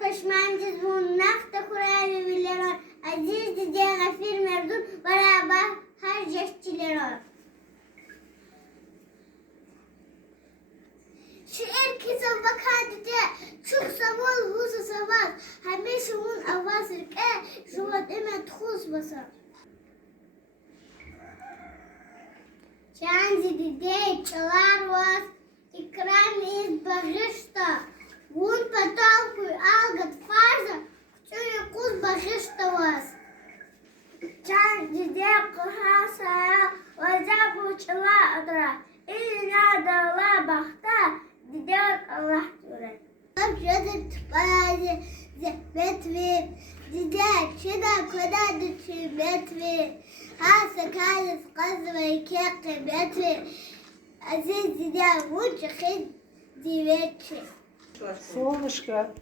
пашманчы звоннах та курай вивилер. Aziz diye gafir merdun beraber her jestçiler. Şiir kitabı kadide çok sabol husu sabah. Hamisha un avaz rike juvat emet khus basar. Şanzi dide çalar was ikram iz bagışta. Un patal kuy algat farza. Çünkü kuz bagışta was. Şanzi dide kuhasa vazabu çala adra. İna dağla bakta. Diyor Allah diyor. Şöyle tıpaladı metvi. Diyor şöyle kadar düşü metvi. Ha sakalı kaz ve kek metvi. Aziz diyor bu çıkın diyor. Солнышко.